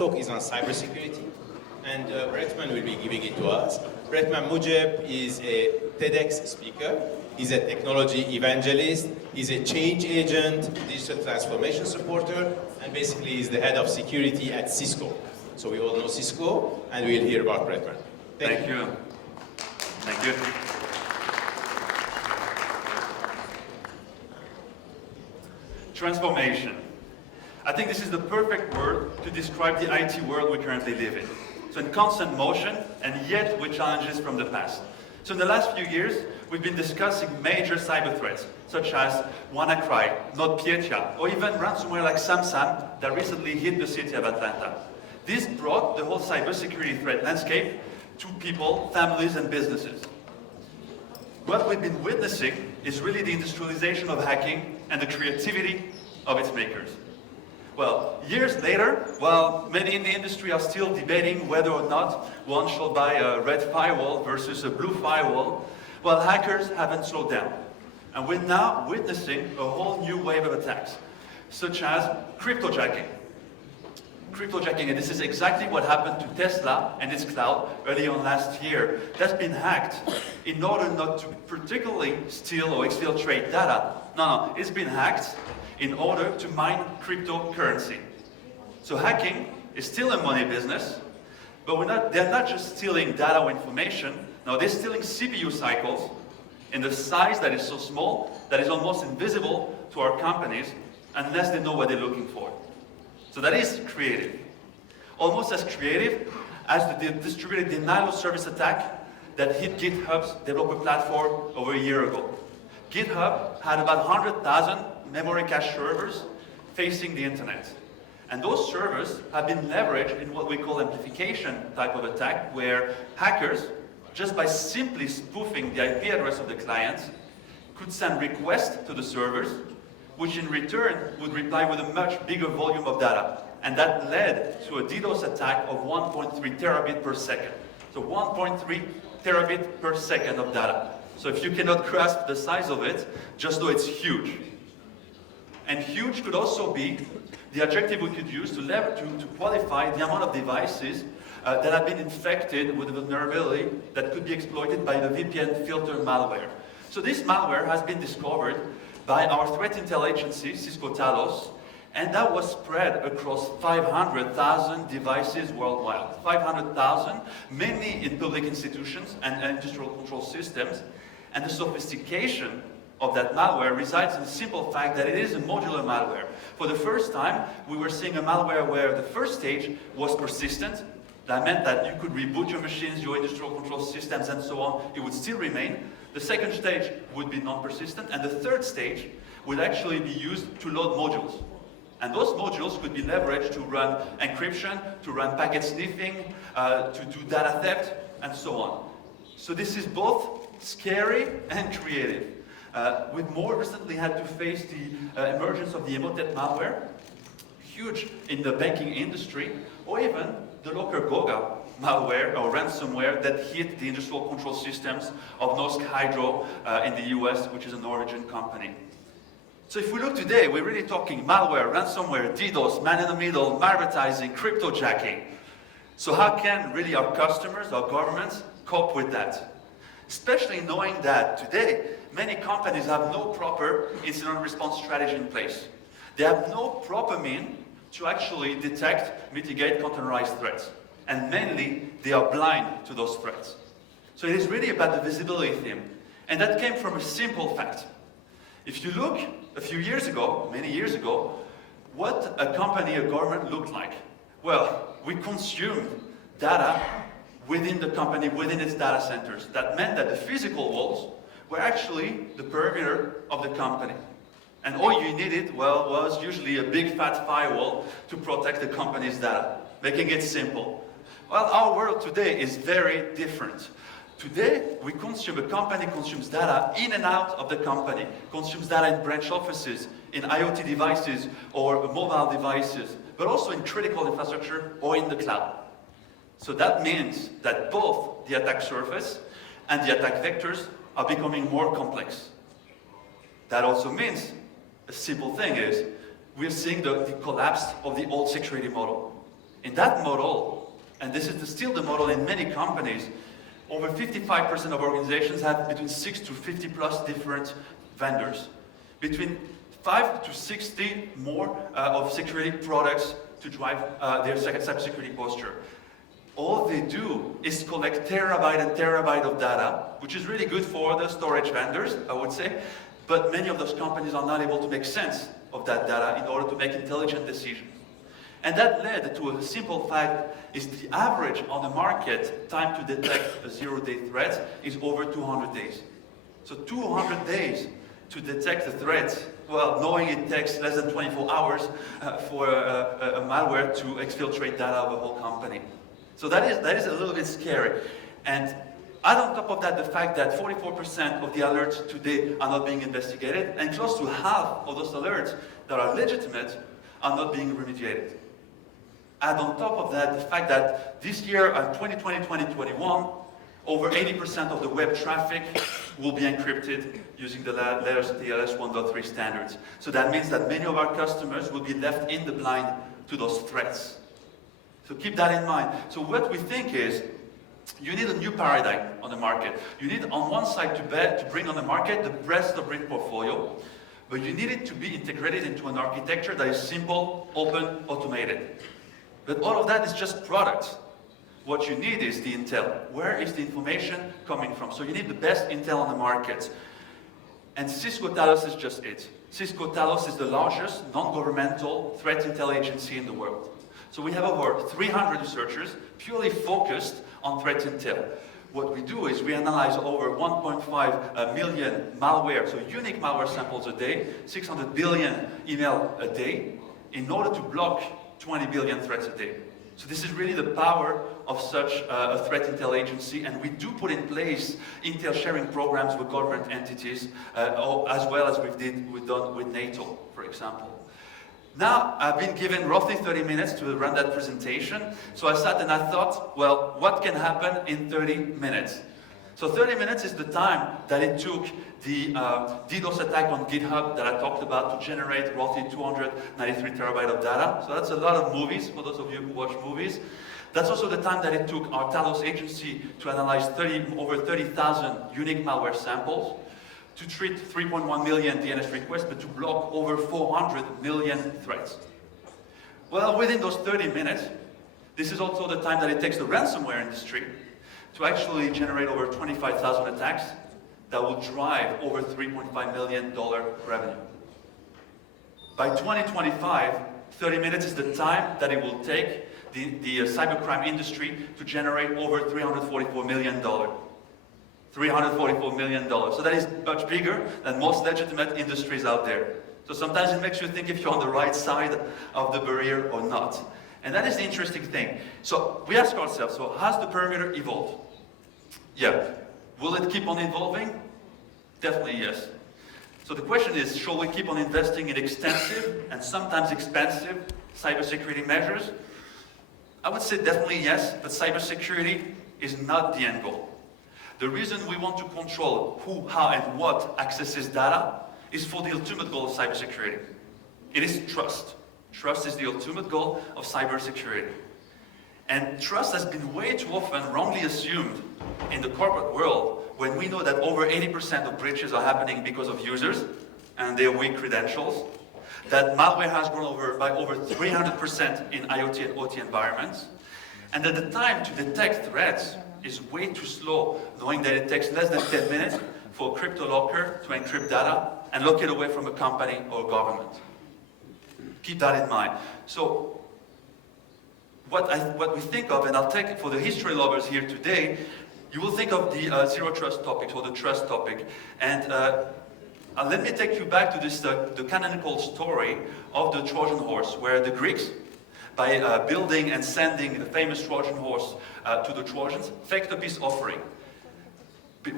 talk is on cybersecurity, and Bremtane will be giving it to us. Bremtane Moudjeb is a TEDx speaker. He's a technology evangelist. He's a change agent, digital transformation supporter, and basically he's the head of security at Cisco. So we all know Cisco, and we'll hear about Bremtane. Thank you. Thank you. Transformation. I think this is the perfect word to describe the IT world we currently live in. So in constant motion, and yet with challenges from the past. So in the last few years, we've been discussing major cyber threats, such as WannaCry, NotPetya, or even ransomware like SamSam that recently hit the city of Atlanta. This brought the whole cybersecurity threat landscape to people, families, and businesses. What we've been witnessing is really the industrialization of hacking and the creativity of its makers. Well, years later, while many in the industry are still debating whether or not one should buy a red firewall versus a blue firewall, well, hackers haven't slowed down. And we're now witnessing a whole new wave of attacks, such as cryptojacking. Cryptojacking, and this is exactly what happened to Tesla and its cloud early on last year. That's been hacked in order not to particularly steal or exfiltrate data. No, it's been hacked in order to mine cryptocurrency. So hacking is still a money business, but they're not just stealing data or information. No, they're stealing CPU cycles in the size that is so small that is almost invisible to our companies unless they know what they're looking for. So that is creative. Almost as creative as the distributed denial of service attack that hit GitHub's developer platform over a year ago. GitHub had about 100,000 memory cache servers facing the internet. And those servers have been leveraged in what we call amplification type of attack, where hackers, just by simply spoofing the IP address of the clients, could send requests to the servers, which in return would reply with a much bigger volume of data. And that led to a DDoS attack of 1.3 terabit per second. So 1.3 terabit per second of data. So if you cannot grasp the size of it, just know it's huge. And huge could also be the adjective we could use to qualify the amount of devices that have been infected with a vulnerability that could be exploited by the VPN filter malware. So this malware has been discovered by our threat intel agency, Cisco Talos, and that was spread across 500,000 devices worldwide. 500,000, mainly in public institutions and industrial control systems. And the sophistication of that malware resides in the simple fact that it is a modular malware. For the first time, we were seeing a malware where the first stage was persistent. That meant that you could reboot your machines, your industrial control systems, and so on. It would still remain. The second stage would be non-persistent, and the third stage would actually be used to load modules. And those modules could be leveraged to run encryption, to run packet sniffing, to do data theft, and so on. So this is both scary and creative. We've more recently had to face the emergence of the Emotet malware, huge in the banking industry, or even the local Goga malware or ransomware that hit the industrial control systems of Norsk Hydro in the US, which is a Norwegian company. So if we look today, we're really talking malware, ransomware, DDoS, man-in-the-middle, malvertising, cryptojacking. So how can really our customers, our governments, cope with that? Especially knowing that today, many companies have no proper incident response strategy in place. They have no proper means to actually detect, mitigate, counterize threats. And mainly, they are blind to those threats. So it is really about the visibility theme. And that came from a simple fact. If you look a few years ago, many years ago, what a company, a government looked like. Well, we consumed data within the company, within its data centers. That meant that the physical walls were actually the perimeter of the company. And all you needed, well, was usually a big fat firewall to protect the company's data, making it simple. Well, our world today is very different. Today, a company consumes data in and out of the company, consumes data in branch offices, in IoT devices or mobile devices, but also in critical infrastructure or in the cloud. So that means that both the attack surface and the attack vectors are becoming more complex. That also means, a simple thing is, we're seeing the collapse of the old security model. In that model, and this is still the model in many companies, over 55% of organizations have between 6 to 50 plus different vendors. Between 5 to 60 more of security products to drive their cybersecurity posture. All they do is collect terabyte and terabyte of data, which is really good for the storage vendors, I would say, but many of those companies are not able to make sense of that data in order to make intelligent decisions. And that led to a simple fact, is the average on the market time to detect a zero-day threat is over 200 days. So 200 days to detect a threat, well, knowing it takes less than 24 hours for a malware to exfiltrate data of a whole company. So that is a little bit scary. And add on top of that the fact that 44% of the alerts today are not being investigated, and close to half of those alerts that are legitimate are not being remediated. Add on top of that the fact that this year, 2020-2021, over 80% of the web traffic will be encrypted using the latest TLS 1.3 standards. So that means that many of our customers will be left in the blind to those threats. So keep that in mind. So what we think is, you need a new paradigm on the market. You need on one side to bring on the market the best of breed portfolio, but you need it to be integrated into an architecture that is simple, open, automated. But all of that is just products. What you need is the intel. Where is the information coming from? So you need the best intel on the market. And Cisco Talos is just it. Cisco Talos is the largest non-governmental threat intel agency in the world. So we have over 300 researchers purely focused on threat intel. What we do is we analyze over 1.5 million malware, so unique malware samples a day, 600 billion email a day, in order to block 20 billion threats a day. So this is really the power of such a threat intel agency, and we do put in place intel sharing programs with government entities, as well as we've done with NATO, for example. Now, I've been given roughly 30 minutes to run that presentation, so I sat and I thought, well, what can happen in 30 minutes? So 30 minutes is the time that it took the DDoS attack on GitHub that I talked about to generate roughly 293 terabytes of data. So that's a lot of movies, for those of you who watch movies. That's also the time that it took our Talos agency to analyze over 30,000 unique malware samples, to treat 3.1 million DNS requests, but to block over 400 million threats. Well, within those 30 minutes, this is also the time that it takes the ransomware industry to actually generate over 25,000 attacks that will drive over $3.5 million revenue. By 2025, 30 minutes is the time that it will take the cybercrime industry to generate over $344 million. $344 million. So that is much bigger than most legitimate industries out there. So sometimes it makes you think if you're on the right side of the barrier or not. And that is the interesting thing. So we ask ourselves, so has the perimeter evolved? Yeah. Will it keep on evolving? Definitely yes. So the question is, shall we keep on investing in extensive and sometimes expensive cybersecurity measures? I would say definitely yes, but cybersecurity is not the end goal. The reason we want to control who, how, and what accesses data is for the ultimate goal of cybersecurity. It is trust. Trust is the ultimate goal of cybersecurity. And trust has been way too often wrongly assumed in the corporate world when we know that over 80% of breaches are happening because of users and their weak credentials, that malware has grown by over 300% in IoT and OT environments, and that the time to detect threats is way too slow, knowing that it takes less than 10 minutes for a crypto locker to encrypt data and lock it away from a company or government. Keep that in mind. So what we think of, and I'll take it for the history lovers here today, you will think of the zero trust topic, or the trust topic. And let me take you back to this, the canonical story of the Trojan Horse, where the Greeks, by building and sending the famous Trojan Horse to the Trojans, faked a peace offering.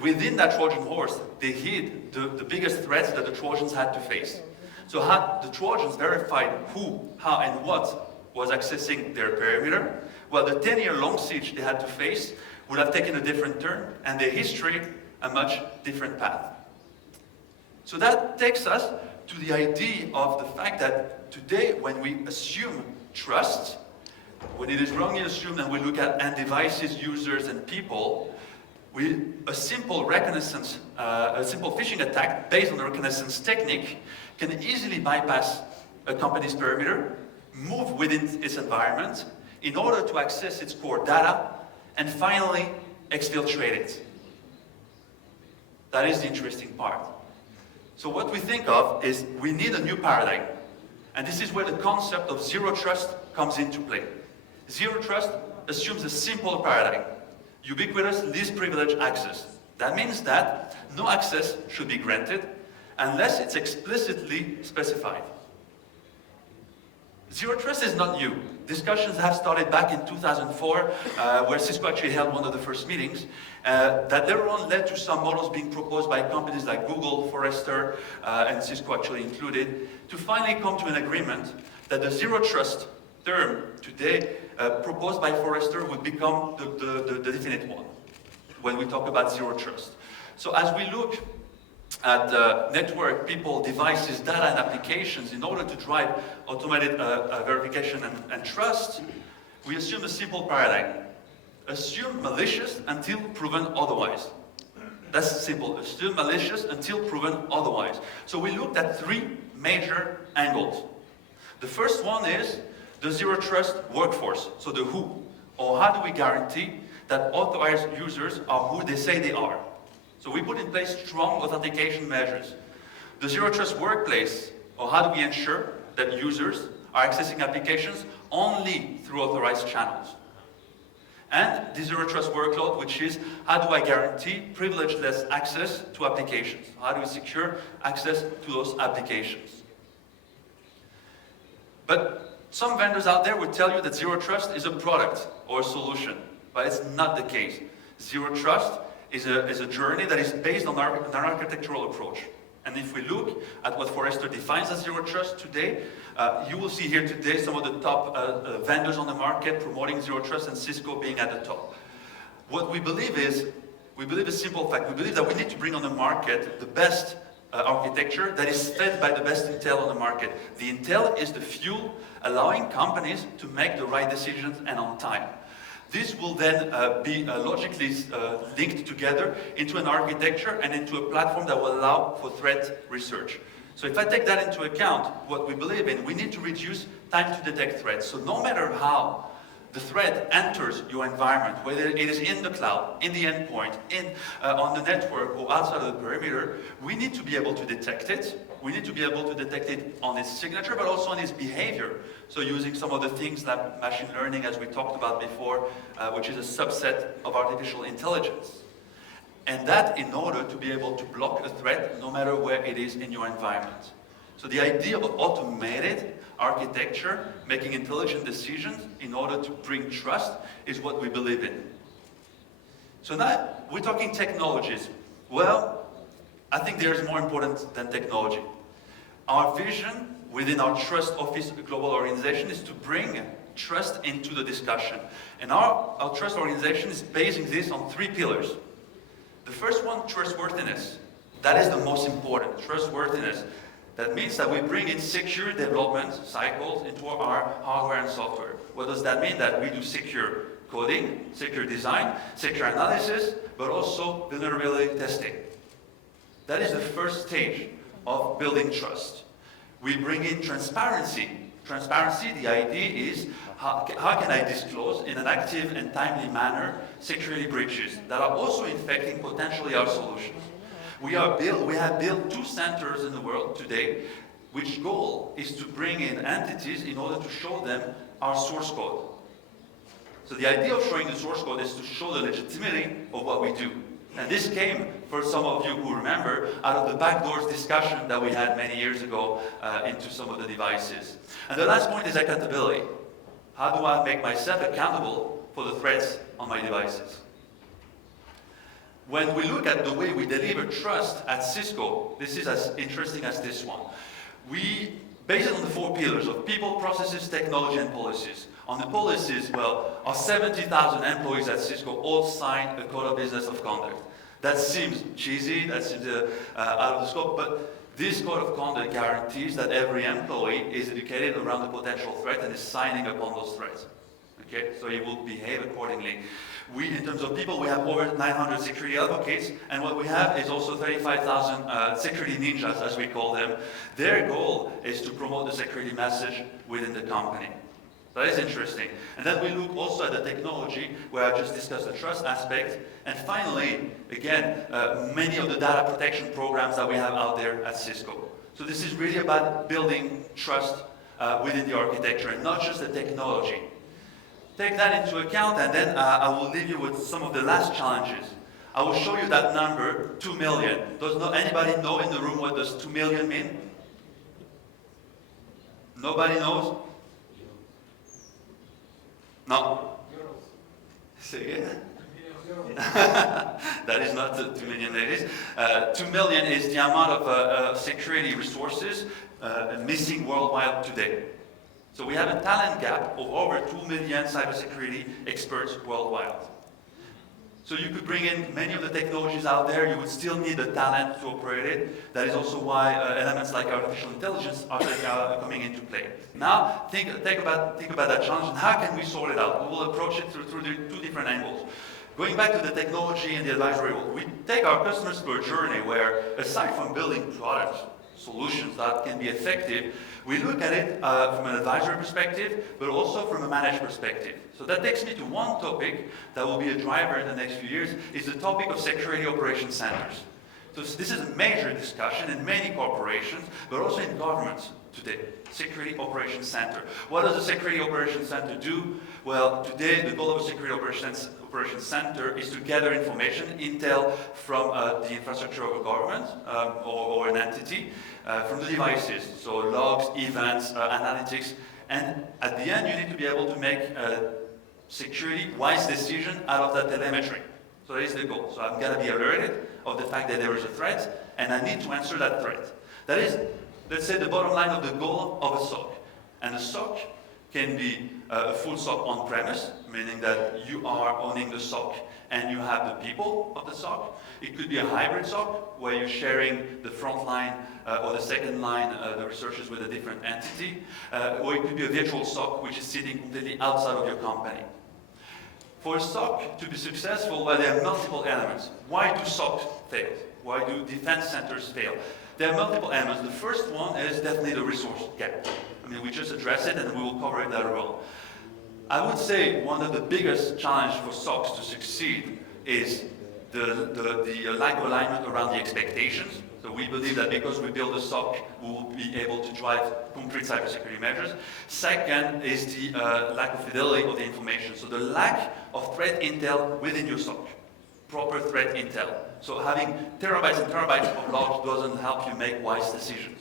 Within that Trojan Horse, they hid the biggest threats that the Trojans had to face. So had the Trojans verified who, how, and what was accessing their perimeter, well, the 10-year long siege they had to face would have taken a different turn, and their history a much different path. So that takes us to the idea of the fact that today, when we assume trust, when it is wrongly assumed and we look at end devices, users, and people, a simple reconnaissance, a simple phishing attack based on the reconnaissance technique can easily bypass a company's perimeter, move within its environment in order to access its core data, and finally exfiltrate it. That is the interesting part. So what we think of is we need a new paradigm. And this is where the concept of zero trust comes into play. Zero trust assumes a simple paradigm: ubiquitous, least privileged access. That means that no access should be granted unless it's explicitly specified. Zero trust is not new. Discussions have started back in 2004, where Cisco actually held one of the first meetings, that later on led to some models being proposed by companies like Google, Forrester, and Cisco actually included, to finally come to an agreement that the zero trust term today proposed by Forrester would become the definite one when we talk about zero trust. So as we look at network, people, devices, data, and applications in order to drive automated verification and trust, we assume a simple paradigm. Assume malicious until proven otherwise. That's simple. Assume malicious until proven otherwise. So we looked at three major angles. The first one is the zero trust workforce, so the who, or how do we guarantee that authorized users are who they say they are. So we put in place strong authentication measures. The zero trust workplace, or how do we ensure that users are accessing applications only through authorized channels. And the zero trust workload, which is how do I guarantee privilegeless access to applications? How do we secure access to those applications? But some vendors out there would tell you that zero trust is a product or a solution, but it's not the case. Zero trust is a journey that is based on an architectural approach. And if we look at what Forrester defines as zero trust today, you will see here today some of the top vendors on the market promoting zero trust, and Cisco being at the top. What we believe is a simple fact. We believe that we need to bring on the market the best architecture that is fed by the best intel on the market. The intel is the fuel allowing companies to make the right decisions and on time. This will then be logically linked together into an architecture and into a platform that will allow for threat research. So if I take that into account, what we believe in, we need to reduce time to detect threats. So no matter how the threat enters your environment, whether it is in the cloud, in the endpoint, on the network, or outside of the perimeter, we need to be able to detect it. We need to be able to detect it on its signature, but also on its behavior. So using some of the things like machine learning, as we talked about before, which is a subset of artificial intelligence. And that in order to be able to block a threat, no matter where it is in your environment. So the idea of automated architecture, making intelligent decisions in order to bring trust, is what we believe in. So now, we're talking technologies. Well, I think there's more important than technology. Our vision within our Trust Office global organization is to bring trust into the discussion. And our trust organization is basing this on three pillars. The first one, trustworthiness. That is the most important, trustworthiness. That means that we bring in secure development cycles into our hardware and software. What does that mean? That we do secure coding, secure design, secure analysis, but also vulnerability testing. That is the first stage of building trust. We bring in transparency. Transparency, the idea is how can I disclose in an active and timely manner security breaches that are also infecting potentially our solutions. We have built 2 centers in the world today, which goal is to bring in entities in order to show them our source code. So the idea of showing the source code is to show the legitimacy of what we do. And this came, for some of you who remember, out of the backdoors discussion that we had many years ago into some of the devices. And the last point is accountability. How do I make myself accountable for the threats on my devices? When we look at the way we deliver trust at Cisco, this is as interesting as this one. We base it on the 4 pillars of people, processes, technology, and policies. On the policies, well, our 70,000 employees at Cisco all signed a code of business of conduct. That seems cheesy, that seems out of the scope, but this code of conduct guarantees that every employee is educated around the potential threat and is signing upon those threats. Okay, so he will behave accordingly. We, in terms of people, we have over 900 security advocates, and what we have is also 35,000 security ninjas, as we call them. Their goal is to promote the security message within the company. That is interesting. And then we look also at the technology, where I just discussed the trust aspect. And finally, again, many of the data protection programs that we have out there at Cisco. So this is really about building trust within the architecture, and not just the technology. Take that into account, and then I will leave you with some of the last challenges. I will show you that number, 2 million. Does anybody know in the room what does 2 million mean? Nobody knows? No? Say again? That is not the 2 million ladies. 2 million is the amount of security resources missing worldwide today. So we have a talent gap of over 2 million cybersecurity experts worldwide. So you could bring in many of the technologies out there, you would still need the talent to operate it. That is also why elements like artificial intelligence are coming into play. Now, think about that challenge and how can we sort it out? We will approach it through two different angles. Going back to the technology and the advisory world, we take our customers for a journey where, aside from building products, solutions that can be effective, we look at it from an advisory perspective, but also from a managed perspective. So that takes me to one topic that will be a driver in the next few years, is the topic of security operations centers. So this is a major discussion in many corporations, but also in governments today. Security Operations Center. What does a Security Operations Center do? Well, today the goal of a Security Operations Center is to gather information, intel from the infrastructure of a government or an entity, from the devices, so logs, events, analytics, and at the end you need to be able to make a security-wise decision out of that telemetry. So that is the goal. So I'm going to be alerted of the fact that there is a threat, and I need to answer that threat. That is, let's say, the bottom line of the goal of a SOC. And a SOC can be a full SOC on-premise, meaning that you are owning the SOC and you have the people of the SOC. It could be a hybrid SOC, where you're sharing the front line or the second line, the researchers with a different entity. Or it could be a virtual SOC, which is sitting completely outside of your company. For a SOC to be successful, well, there are multiple elements. Why do SOCs fail? Why do defense centers fail? There are multiple elements. The first one is definitely the resource gap. I mean, we just addressed it and we will cover it later on. I would say one of the biggest challenges for SOCs to succeed is the lack of alignment around the expectations. So we believe that because we build a SOC, we will be able to drive concrete cybersecurity measures. Second is the lack of fidelity of the information. So the lack of threat intel within your SOC. Proper threat intel. So having terabytes and terabytes of logs doesn't help you make wise decisions.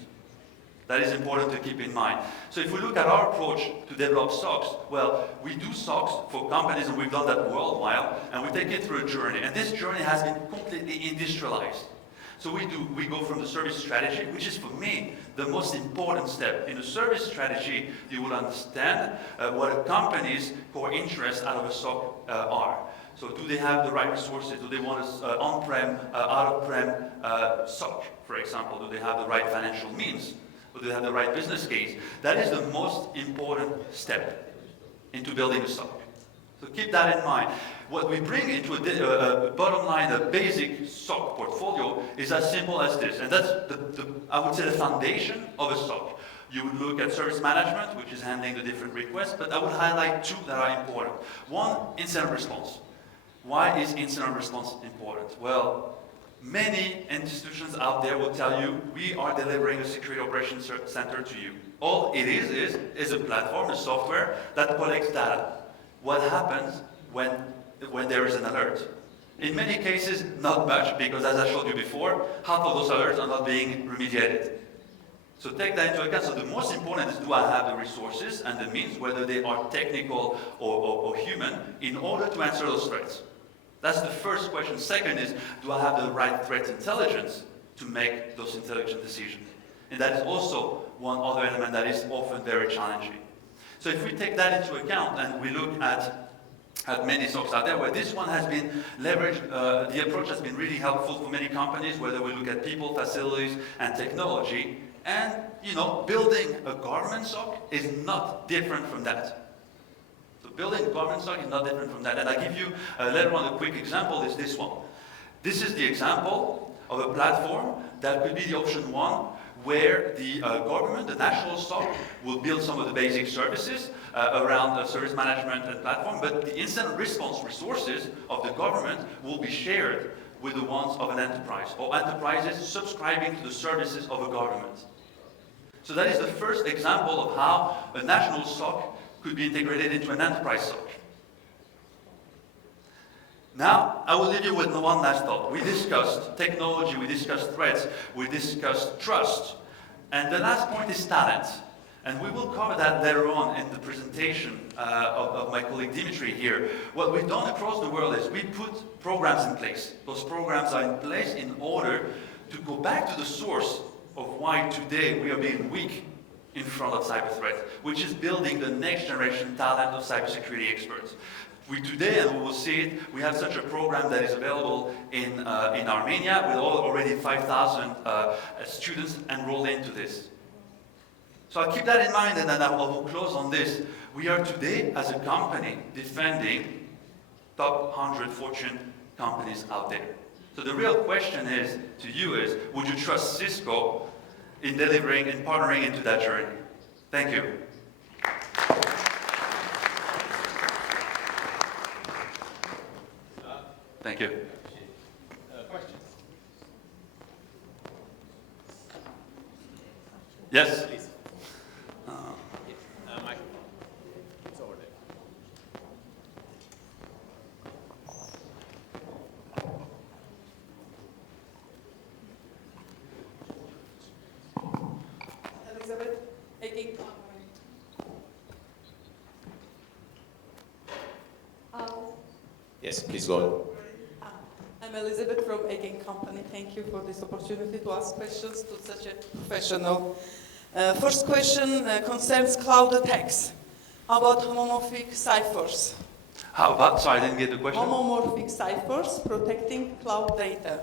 That is important to keep in mind. So if we look at our approach to develop SOCs, well, we do SOCs for companies, and we've done that worldwide, and we take it through a journey. And this journey has been completely industrialized. So we go from the service strategy, which is, for me, the most important step. In a service strategy, you will understand what a company's core interests out of a SOC are. So do they have the right resources? Do they want an on-prem, out-of-prem SOC, for example? Do they have the right financial means? Or do they have the right business case? That is the most important step into building a SOC. So keep that in mind. What we bring into a bottom line, a basic SOC portfolio, is as simple as this. And that's, I would say, the foundation of a SOC. You would look at service management, which is handling the different requests, but I would highlight two that are important. One, incident response. Why is incident response important? Well, many institutions out there will tell you, we are delivering a security operations center to you. All it is a platform, a software that collects data. What happens when there is an alert? In many cases, not much, because as I showed you before, half of those alerts are not being remediated. So take that into account. So the most important is, do I have the resources and the means, whether they are technical or human, in order to answer those threats? That's the first question. Second is, do I have the right threat intelligence to make those intelligent decisions? And that is also one other element that is often very challenging. So if we take that into account and we look at many SOCs out there, where this one has been leveraged, the approach has been really helpful for many companies, whether we look at people, facilities, and technology. And, you know, building a government SOC is not different from that. So building a government SOC is not different from that. And I give you later on a quick example is this one. This is the example of a platform that could be the option one, where the government, the national SOC, will build some of the basic services around service management and platform, but the incident response resources of the government will be shared with the ones of an enterprise, or enterprises subscribing to the services of a government. So that is the first example of how a national SOC could be integrated into an enterprise SOC. Now, I will leave you with one last thought. We discussed technology, we discussed threats, we discussed trust. And the last point is talent. And we will cover that later on in the presentation of my colleague Dimitri here. What we've done across the world is we put programs in place. Those programs are in place in order to go back to the source of why today we are being weak in front of cyber threat, which is building the next generation talent of cybersecurity experts. We today, and we will see it, we have such a program that is available in Armenia with already 5,000 students enrolled into this. So I'll keep that in mind, and then I will close on this. We are today, as a company, defending top 100 Fortune companies out there. So the real question is, to you is, would you trust Cisco in delivering and partnering into that journey? Thank you. Thank you. Questions? Yes? Please. Microphone. It's over there. Elizabeth, again. Yes, please go on. I'm Elizabeth from Again Company. Thank you for this opportunity to ask questions to such a professional. First question concerns cloud attacks. How about homomorphic ciphers? How about, sorry, I didn't get the question. Homomorphic ciphers protecting cloud data.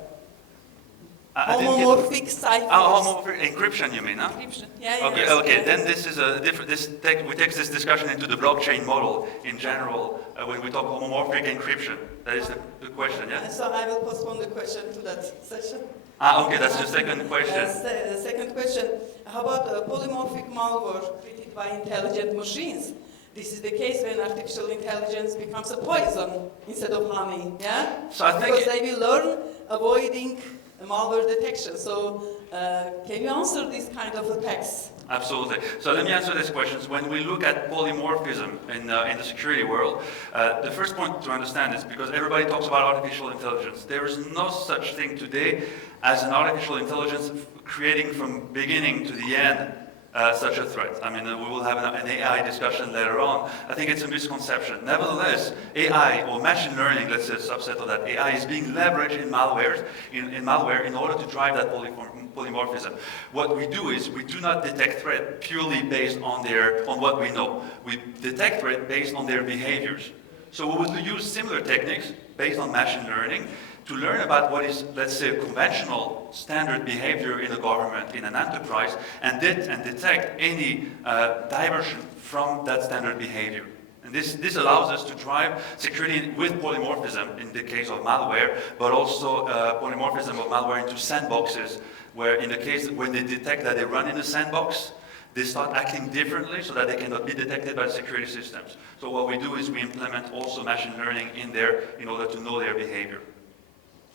I didn't get Homomorphic ciphers. homomorphic encryption, you mean, huh? Encryption. Yeah, Okay, yes, okay. yeah. Then this is a different. We take this discussion into the blockchain model in general when we talk homomorphic encryption. That is the question, yeah. So I will postpone the question to that session. Okay, that's the second question. Second question, how about polymorphic malware created by intelligent machines? This is the case when artificial intelligence becomes a poison instead of honey, yeah? So I think because they will learn avoiding malware detection. So can you answer these kind of attacks? Absolutely. So let me answer these questions. When we look at polymorphism in the security world, the first point to understand is because everybody talks about artificial intelligence. There is no such thing today as an artificial intelligence creating from beginning to the end such a threat. I mean, we will have an AI discussion later on. I think it's a misconception. Nevertheless, AI or machine learning, let's say a subset of that, AI is being leveraged in malware in order to drive that polymorphism. What we do is we do not detect threat purely based on what we know. We detect threat based on their behaviors. So we would use similar techniques based on machine learning to learn about what is, let's say, conventional standard behavior in a government, in an enterprise, and detect any diversion from that standard behavior. And this allows us to drive security with polymorphism in the case of malware, but also polymorphism of malware into sandboxes, where in the case when they detect that they run in a sandbox, they start acting differently so that they cannot be detected by the security systems. So what we do is we implement also machine learning in there in order to know their behavior.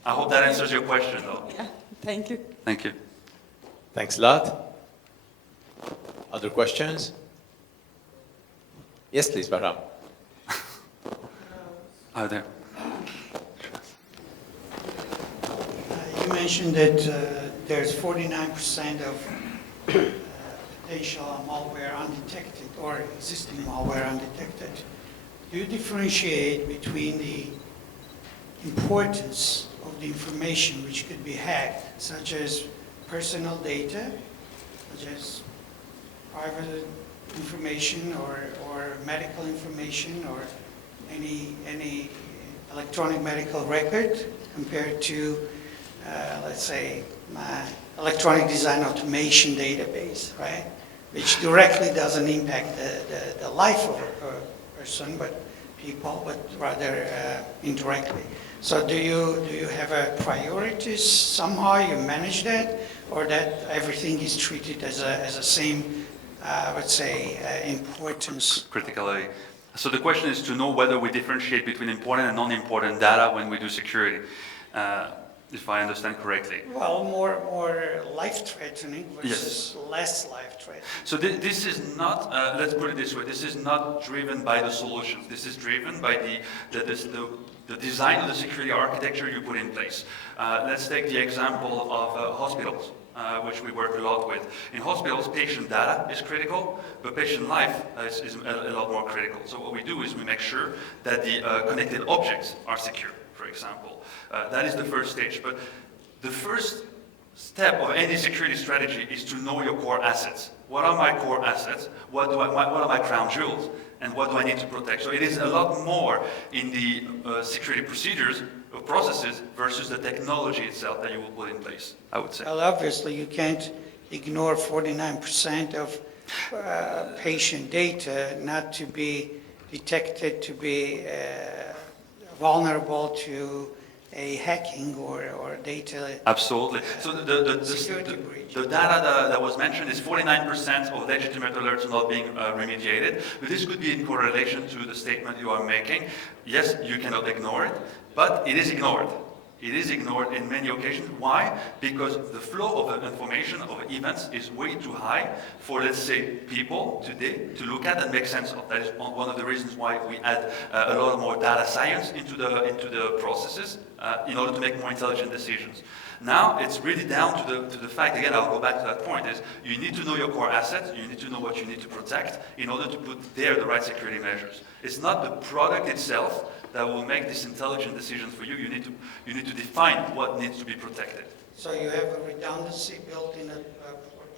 I hope that answers your question, though. Yeah, thank you. Thank you. Thanks a lot. Other questions? Yes, please, Bahram. Oh, there. You mentioned that there's 49% of potential malware undetected or existing malware undetected. Do you differentiate between the importance of the information which could be hacked, such as personal data, such as private information or medical information or any electronic medical record compared to, let's say, my electronic design automation database, right? Which directly doesn't impact the life of a person, but people, but rather indirectly. So do you have a priorities somehow? You manage that, or that everything is treated as a same, let's say, importance? Critically. So the question is to know whether we differentiate between important and non-important data when we do security, if I understand correctly. Well, more life-threatening versus less life-threatening. So this is not, let's put it this way, this is not driven by the solutions. This is driven by the design of the security architecture you put in place. Let's take the example of hospitals, which we work a lot with. In hospitals, patient data is critical, but patient life is a lot more critical. So what we do is we make sure that the connected objects are secure, for example. That is the first stage. But the first step of any security strategy is to know your core assets. What are my core assets? What are my crown jewels? And what do I need to protect? So it is a lot more in the security procedures or processes versus the technology itself that you will put in place, I would say. Well, obviously, you can't ignore 49% of patient data not to be detected to be vulnerable to a hacking or data. Absolutely. So Security breach. the data that was mentioned is 49% of legitimate alerts not being remediated. But this could be in correlation to the statement you are making. Yes, you cannot ignore it, but it is ignored. It is ignored in many occasions. Why? Because the flow of information, of events, is way too high for, let's say, people today to look at and make sense of. That is one of the reasons why we add a lot more data science into the processes in order to make more intelligent decisions. Now, it's really down to the fact, again, I'll go back to that point, is you need to know your core assets, you need to know what you need to protect in order to put there the right security measures. It's not the product itself that will make this intelligent decision for you. You need to define what needs to be protected. So you have a redundancy built in a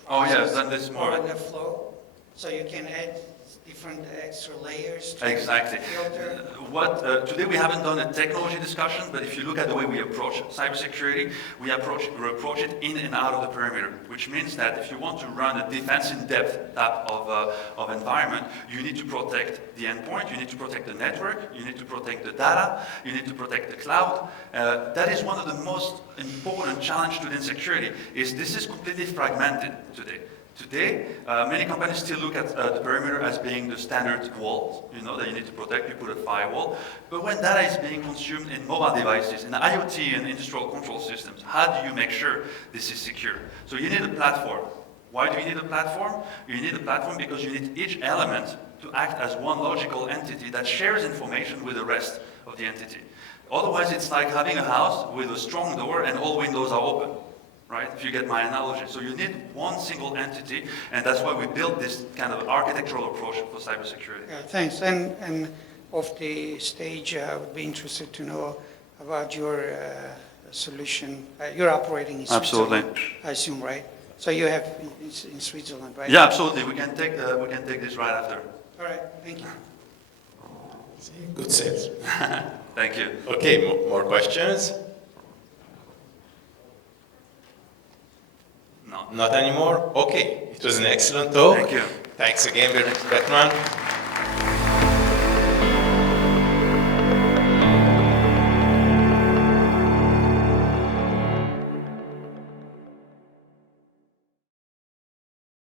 Oh yeah, process I've done this more. or in the flow, so you can add different extra layers to Exactly. filter. Today we haven't done a technology discussion, but if you look at the way we approach cybersecurity, we approach it in and out of the perimeter, which means that if you want to run a defense in depth type of environment, you need to protect the endpoint, you need to protect the network, you need to protect the data, you need to protect the cloud. That is one of the most important challenges to security, is this is completely fragmented today. Today, many companies still look at the perimeter as being the standard wall, that you need to protect. You put a firewall. But when data is being consumed in mobile devices, in IoT and industrial control systems, how do you make sure this is secure? So you need a platform. Why do you need a platform? You need a platform because you need each element to act as one logical entity that shares information with the rest of the entity. Otherwise, it's like having a house with a strong door and all windows are open. Right? If you get my analogy. So you need one single entity, and that's why we built this kind of architectural approach for cybersecurity. Yeah, thanks. And off the stage, I would be interested to know about your solution. You're operating in Switzerland, Absolutely. I assume, right? So you have in Switzerland, right? Yeah, absolutely. We can take this right after. All right. Thank you. Good sense. Thank you. Okay, more questions? No. Not anymore? Okay, it was an excellent talk. Thank you. Thanks again, Bremtane.